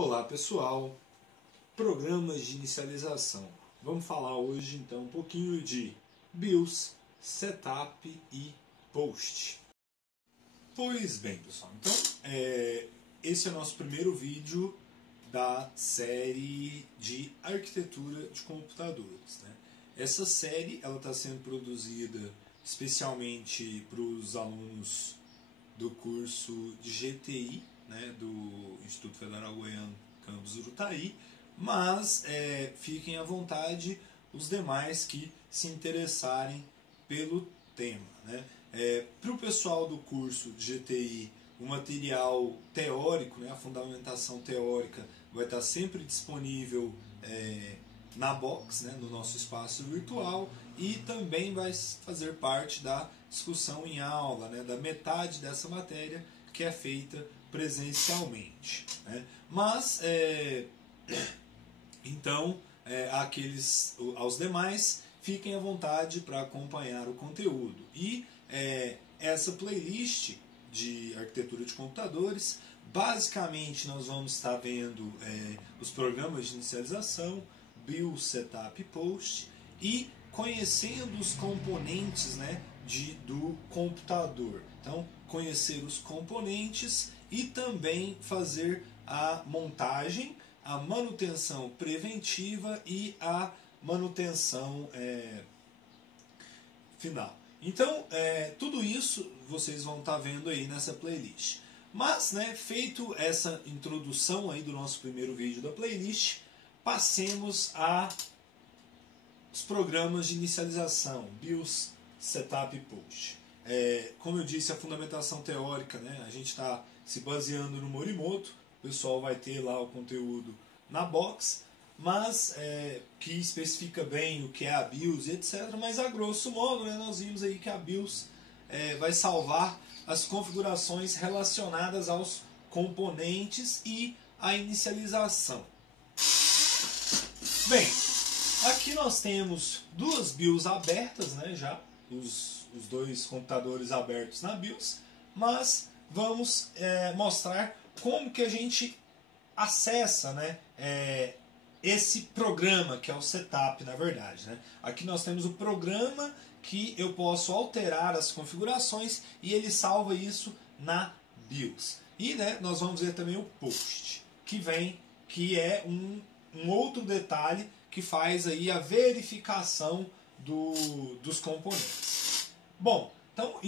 Olá pessoal, programas de inicialização. Vamos falar hoje então um pouquinho de BIOS, Setup e Post. Pois bem pessoal, então esse é o nosso primeiro vídeo da série de arquitetura de computadores, né? Essa série está sendo produzida especialmente para os alunos do curso de GTI, né, do Instituto Federal Goiano Campus Urutaí, mas fiquem à vontade os demais que se interessarem pelo tema, né? Para o pessoal do curso de GTI, o material teórico, né, a fundamentação teórica vai estar sempre disponível na box, né, no nosso espaço virtual, e também vai fazer parte da discussão em aula, né, da metade dessa matéria que é feita presencialmente, né? Mas então aos demais fiquem à vontade para acompanhar o conteúdo, e essa playlist de arquitetura de computadores, basicamente nós vamos estar vendo os programas de inicialização, BIOS, Setup e Post, e conhecendo os componentes, né, do computador. Então, conhecer os componentes e também fazer a montagem, a manutenção preventiva e a manutenção final. Então, tudo isso vocês vão estar vendo aí nessa playlist. Mas, né, feito essa introdução aí do nosso primeiro vídeo da playlist, passemos os programas de inicialização, BIOS, Setup e Post. Como eu disse, a fundamentação teórica, né, a gente está se baseando no Morimoto. O pessoal vai ter lá o conteúdo na box, mas que especifica bem o que é a BIOS e etc. Mas a grosso modo, né, nós vimos aí que a BIOS vai salvar as configurações relacionadas aos componentes e à inicialização. Bem, aqui nós temos duas BIOS abertas, né, já os dois computadores abertos na BIOS, mas vamos mostrar como que a gente acessa, né, esse programa que é o Setup, na verdade, né? Aqui nós temos o programa que eu posso alterar as configurações e ele salva isso na BIOS. E, né, nós vamos ver também o Post, que é um outro detalhe que faz aí a verificação dos componentes. Bom, então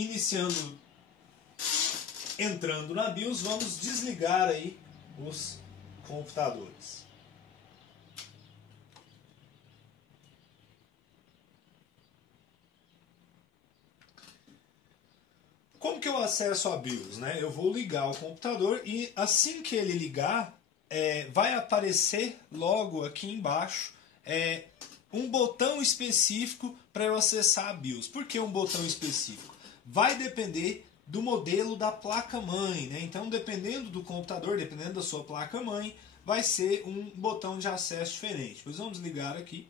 entrando na BIOS, vamos desligar aí os computadores. Como que eu acesso a BIOS, né? Eu vou ligar o computador e assim que ele ligar, vai aparecer logo aqui embaixo um botão específico para eu acessar a BIOS. Por que um botão específico? Vai depender do modelo da placa-mãe, né? Então, dependendo do computador, dependendo da sua placa-mãe, vai ser um botão de acesso diferente. Pois vamos ligar aqui.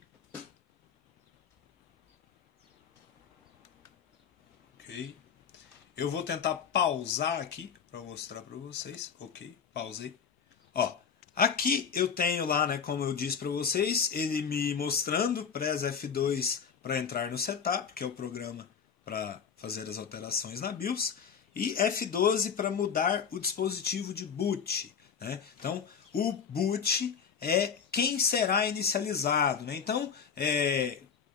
Ok. Eu vou tentar pausar aqui para mostrar para vocês. Ok, pausei. Ó, aqui eu tenho lá, né, como eu disse para vocês, ele me mostrando press F2 para entrar no Setup, que é o programa para fazer as alterações na BIOS, e F12 para mudar o dispositivo de boot, né? Então, o boot é quem será inicializado, né? Então,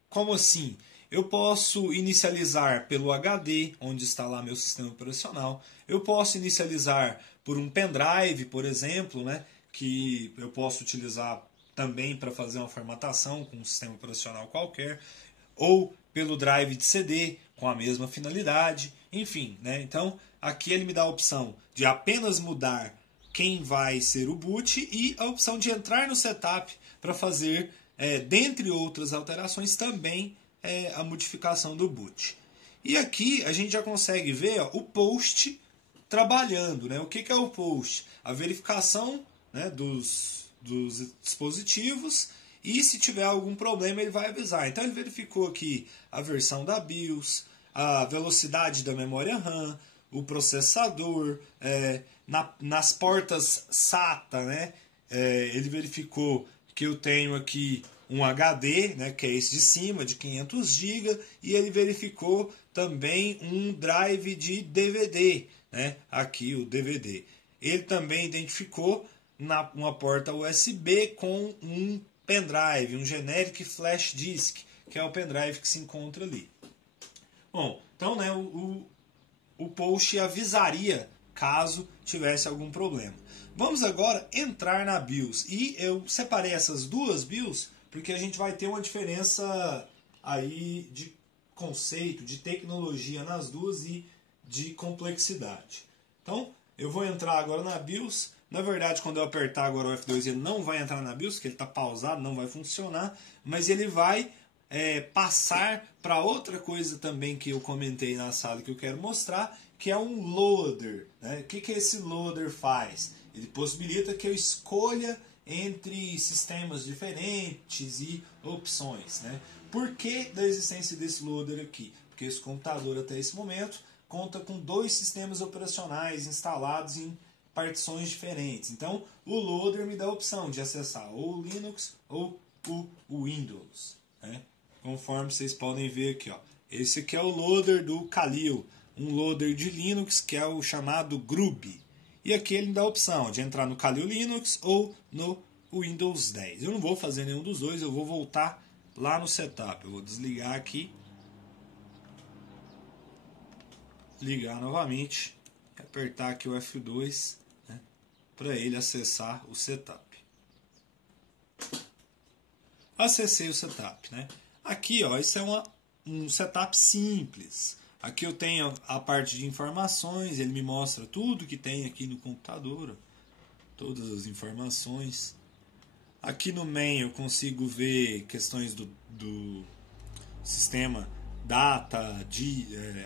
como assim? Eu posso inicializar pelo HD, onde está lá meu sistema operacional. Eu posso inicializar por um pendrive, por exemplo, né, que eu posso utilizar também para fazer uma formatação com um sistema operacional qualquer, ou pelo drive de CD, com a mesma finalidade, enfim, né? Então, aqui ele me dá a opção de apenas mudar quem vai ser o boot e a opção de entrar no Setup para fazer, dentre outras alterações, também a modificação do boot. E aqui a gente já consegue ver, ó, o Post trabalhando, né? O que é o Post? A verificação, né, dos dispositivos, e se tiver algum problema ele vai avisar. Então ele verificou aqui a versão da BIOS, a velocidade da memória RAM, o processador, nas portas SATA, né, ele verificou que eu tenho aqui um HD, né, que é esse de cima, de 500 GB, e ele verificou também um drive de DVD, né, aqui o DVD. Ele também identificou uma porta USB com um pendrive, um generic flash disk, que é o pendrive que se encontra ali. Bom, então, né, o post avisaria caso tivesse algum problema. Vamos agora entrar na BIOS. E eu separei essas duas BIOS porque a gente vai ter uma diferença aí de conceito, de tecnologia nas duas e de complexidade. Então, eu vou entrar agora na BIOS. Na verdade, quando eu apertar agora o F2, ele não vai entrar na BIOS, porque ele está pausado, não vai funcionar, mas ele vai passar para outra coisa também que eu comentei na sala que eu quero mostrar, que é um loader. Né? O que esse loader faz? Ele possibilita que eu escolha entre sistemas diferentes e opções. Né? Por que da existência desse loader aqui? Porque esse computador até esse momento conta com 2 sistemas operacionais instalados em partições diferentes. Então o loader me dá a opção de acessar ou o Linux ou o Windows. Né? Conforme vocês podem ver aqui. Ó. Esse aqui é o loader do Khalil, um loader de Linux que é o chamado Grub. E aqui ele me dá a opção de entrar no Kali Linux ou no Windows 10. Eu não vou fazer nenhum dos dois, eu vou voltar lá no setup. Eu vou desligar aqui, ligar novamente, apertar aqui o F2, né, para ele acessar o setup. Acessei o setup. Né? Aqui, ó, isso é um setup simples. Aqui eu tenho a parte de informações, ele me mostra tudo que tem aqui no computador, todas as informações. Aqui no main eu consigo ver questões do sistema, data,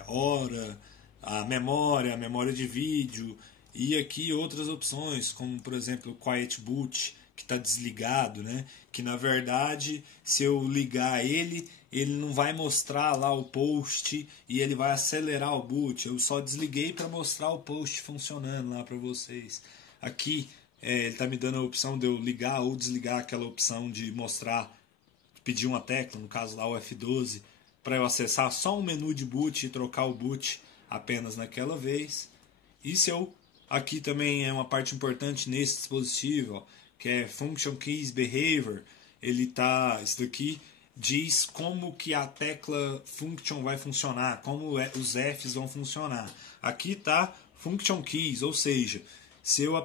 hora, a memória de vídeo, e aqui outras opções, como por exemplo o Quiet Boot, que está desligado, né? Que na verdade, se eu ligar ele não vai mostrar lá o post e ele vai acelerar o boot. Eu só desliguei para mostrar o post funcionando lá para vocês. Aqui ele está me dando a opção de eu ligar ou desligar aquela opção de mostrar, pedir uma tecla, no caso lá o F12, para eu acessar só um menu de boot e trocar o boot apenas naquela vez. E se eu, aqui também é uma parte importante nesse dispositivo, ó, que é Function Keys Behavior. Isso daqui diz como que a tecla function vai funcionar, como os Fs vão funcionar. Aqui está Function Keys, ou seja, se eu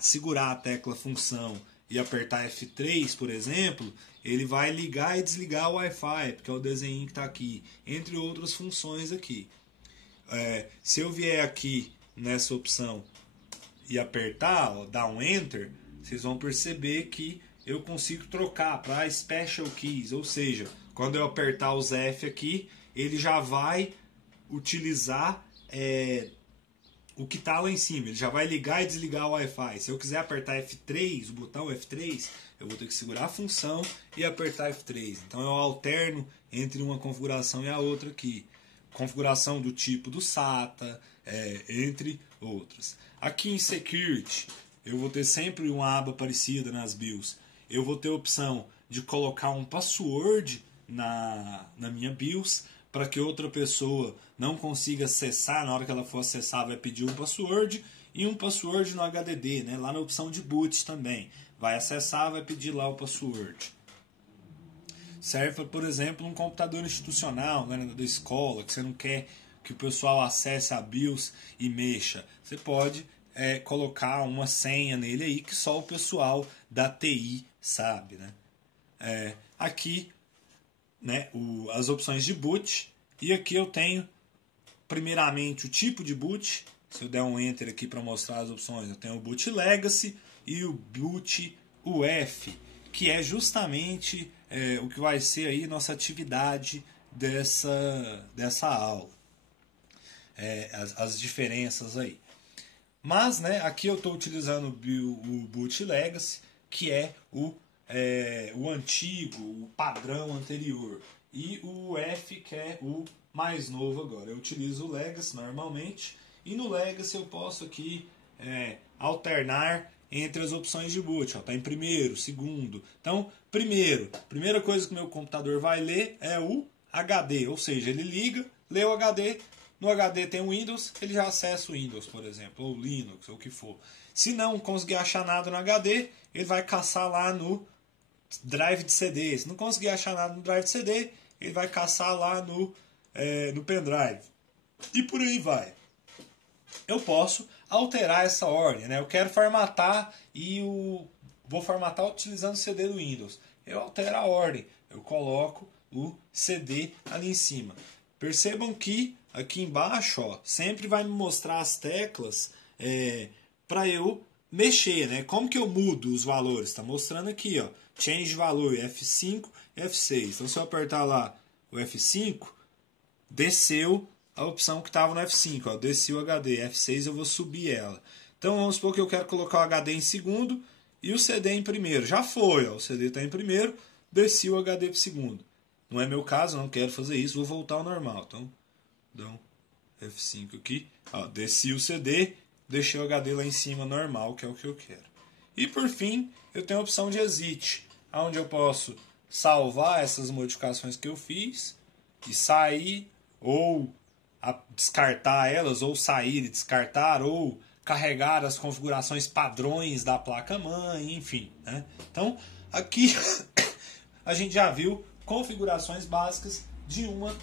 segurar a tecla função e apertar F3, por exemplo, ele vai ligar e desligar o Wi-Fi, porque é o desenho que está aqui, entre outras funções aqui. Se eu vier aqui nessa opção e apertar, ó, dar um Enter, vocês vão perceber que eu consigo trocar para Special Keys, ou seja, quando eu apertar os F aqui, ele já vai utilizar o que está lá em cima, ele já vai ligar e desligar o Wi-Fi. Se eu quiser apertar F3, o botão F3, eu vou ter que segurar a função e apertar F3. Então eu alterno entre uma configuração e a outra aqui. Configuração do tipo do SATA, entre outras. Aqui em Security, eu vou ter sempre uma aba parecida nas BIOS. Eu vou ter a opção de colocar um password na minha BIOS para que outra pessoa não consiga acessar. Na hora que ela for acessar, vai pedir um password e um password no HDD, né? Lá na opção de boot também. Vai acessar, vai pedir lá o password. Serve para, por exemplo, um computador institucional, né, da escola, que você não quer que o pessoal acesse a BIOS e mexa. Você pode colocar uma senha nele aí que só o pessoal da TI sabe. Né? Aqui, né, as opções de boot, e aqui eu tenho primeiramente o tipo de boot. Se eu der um Enter aqui para mostrar as opções, eu tenho o boot Legacy e o boot UF, que é justamente o que vai ser aí nossa atividade dessa aula. As diferenças aí. Mas, né, aqui eu estou utilizando o boot Legacy, que é o antigo, o padrão anterior. E o F, que é o mais novo agora. Eu utilizo o Legacy normalmente. E no Legacy eu posso aqui alternar entre as opções de boot. Está em primeiro, segundo. Então, primeira coisa que o meu computador vai ler é o HD, ou seja, ele liga, lê o HD, no HD tem o Windows, ele já acessa o Windows, por exemplo, ou Linux, ou o que for. Se não conseguir achar nada no HD, ele vai caçar lá no drive de CD. Se não conseguir achar nada no drive de CD, ele vai caçar lá no pendrive. E por aí vai. Eu posso alterar essa ordem, né? Eu quero formatar vou formatar utilizando o CD do Windows. Eu altero a ordem, eu coloco o CD ali em cima. Percebam que aqui embaixo, ó, sempre vai me mostrar as teclas para eu mexer, né? Como que eu mudo os valores? Está mostrando aqui, ó, change valor F5 e F6. Então se eu apertar lá o F5, desceu a opção que estava no F5, ó, desci o HD, F6 eu vou subir ela. Então vamos supor que eu quero colocar o HD em segundo e o CD em primeiro. Já foi, ó, o CD está em primeiro, desci o HD para segundo. Não é meu caso, não quero fazer isso, vou voltar ao normal. Então F5 aqui, ó, desci o CD, deixei o HD lá em cima normal, que é o que eu quero. E por fim, eu tenho a opção de exit, onde eu posso salvar essas modificações que eu fiz e sair, ou descartar elas, ou sair e descartar, ou carregar as configurações padrões da placa-mãe, enfim, né? Então, aqui a gente já viu configurações básicas de uma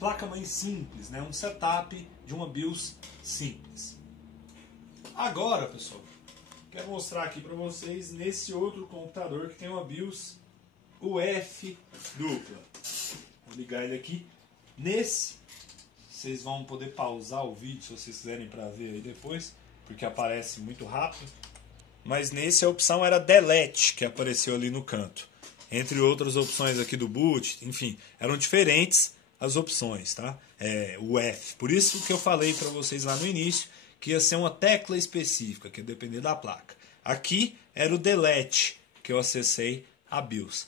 placa-mãe simples, né? Um setup de uma BIOS simples. Agora, pessoal, quero mostrar aqui para vocês nesse outro computador que tem uma BIOS UF dupla. Vou ligar ele aqui. Nesse, vocês vão poder pausar o vídeo se vocês quiserem para ver aí depois, porque aparece muito rápido. Mas nesse a opção era Delete, que apareceu ali no canto. Entre outras opções aqui do boot, enfim, eram diferentes as opções, tá? O F. Por isso que eu falei para vocês lá no início que ia ser uma tecla específica, que ia depender da placa. Aqui era o Delete, que eu acessei a BIOS.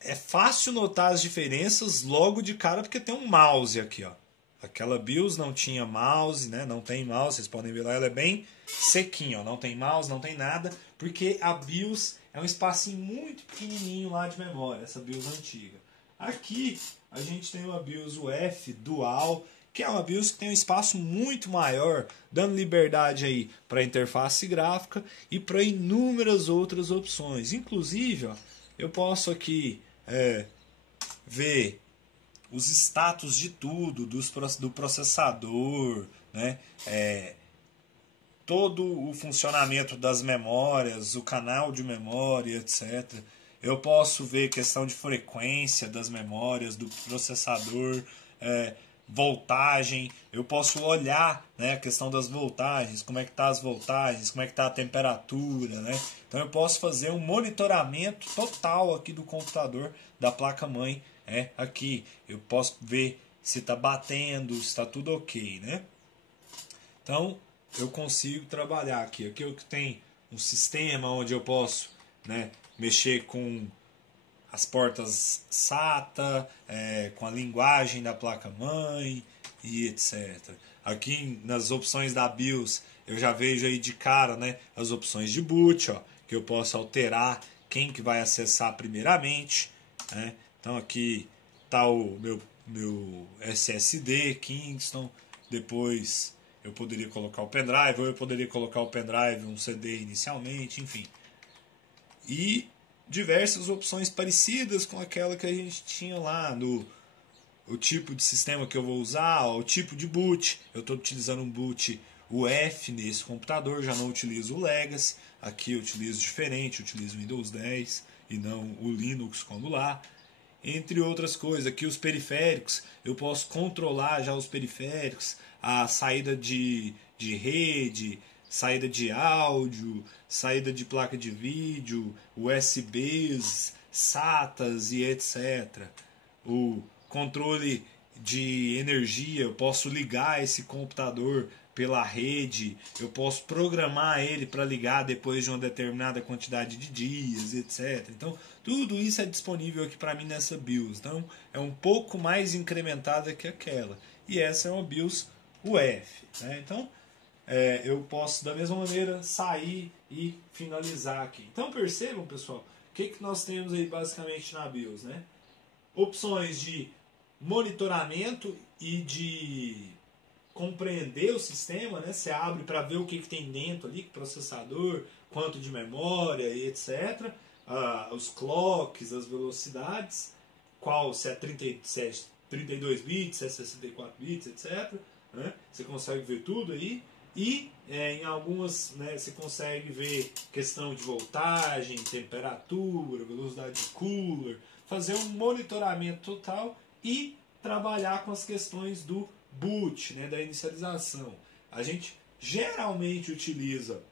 É fácil notar as diferenças logo de cara, porque tem um mouse aqui, ó. Aquela BIOS não tinha mouse, né? Não tem mouse, vocês podem ver lá, ela é bem sequinha, ó. Não tem mouse, não tem nada, porque a BIOS é um espacinho muito pequenininho lá de memória, essa BIOS antiga. Aqui a gente tem uma BIOS UF Dual, que é uma BIOS que tem um espaço muito maior, dando liberdade aí para a interface gráfica e para inúmeras outras opções. Inclusive, ó, eu posso aqui ver os status de tudo, do processador, né? Todo o funcionamento das memórias, o canal de memória, etc. Eu posso ver questão de frequência das memórias, do processador, voltagem. Eu posso olhar, né, a questão das voltagens, como é que tá as voltagens, como é que tá a temperatura, né? Então eu posso fazer um monitoramento total aqui do computador, da placa-mãe, aqui. Eu posso ver se está batendo, se está tudo ok, né? Então eu consigo trabalhar aqui. Aqui eu tenho um sistema onde eu posso, né, mexer com as portas SATA, com a linguagem da placa-mãe e etc. Aqui nas opções da BIOS eu já vejo aí de cara, né, as opções de boot, ó, que eu posso alterar quem que vai acessar primeiramente, né? Então aqui está o meu SSD Kingston, depois eu poderia colocar o pendrive, ou eu poderia colocar o pendrive, um CD inicialmente, enfim. E diversas opções parecidas com aquela que a gente tinha lá, o tipo de sistema que eu vou usar, o tipo de boot. Eu estou utilizando um boot UF nesse computador, já não utilizo o Legacy. Aqui eu utilizo diferente, eu utilizo o Windows 10 e não o Linux como lá. Entre outras coisas, aqui os periféricos, eu posso controlar já os periféricos, a saída de rede, saída de áudio, saída de placa de vídeo, USBs, SATAs e etc. O controle de energia, eu posso ligar esse computador pela rede, eu posso programar ele para ligar depois de uma determinada quantidade de dias, etc. Então, tudo isso é disponível aqui para mim nessa BIOS. Então, é um pouco mais incrementada que aquela. E essa é uma BIOS UF, né? Então, eu posso da mesma maneira sair e finalizar aqui. Então percebam, pessoal, o que nós temos aí basicamente na BIOS, né? Opções de monitoramento e de compreender o sistema, né? Você abre para ver o que tem dentro ali, processador, quanto de memória e etc. Os clocks, as velocidades, se é 32 bits, se é 64 bits, etc. Né? Você consegue ver tudo aí. E em algumas, né, você consegue ver questão de voltagem, temperatura, velocidade de cooler, fazer um monitoramento total e trabalhar com as questões do boot, né, da inicialização. A gente geralmente utiliza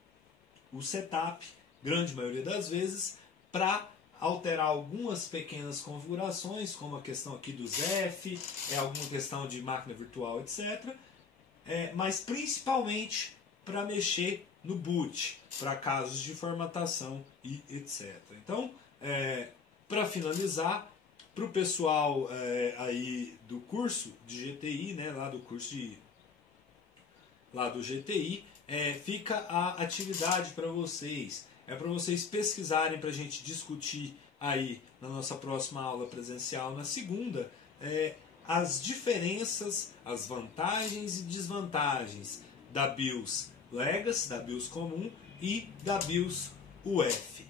o setup, grande maioria das vezes, para alterar algumas pequenas configurações, como a questão aqui do ZEF, alguma questão de máquina virtual, etc. Mas principalmente para mexer no boot, para casos de formatação e etc. Então, para finalizar, para o pessoal aí do curso de GTI, né, lá do curso lá do GTI, fica a atividade para vocês. É para vocês pesquisarem, para a gente discutir aí na nossa próxima aula presencial, na segunda, as diferenças, as vantagens e desvantagens da BIOS Legacy, da BIOS comum e da BIOS UF.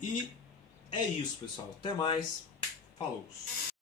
E é isso, pessoal. Até mais. Falou!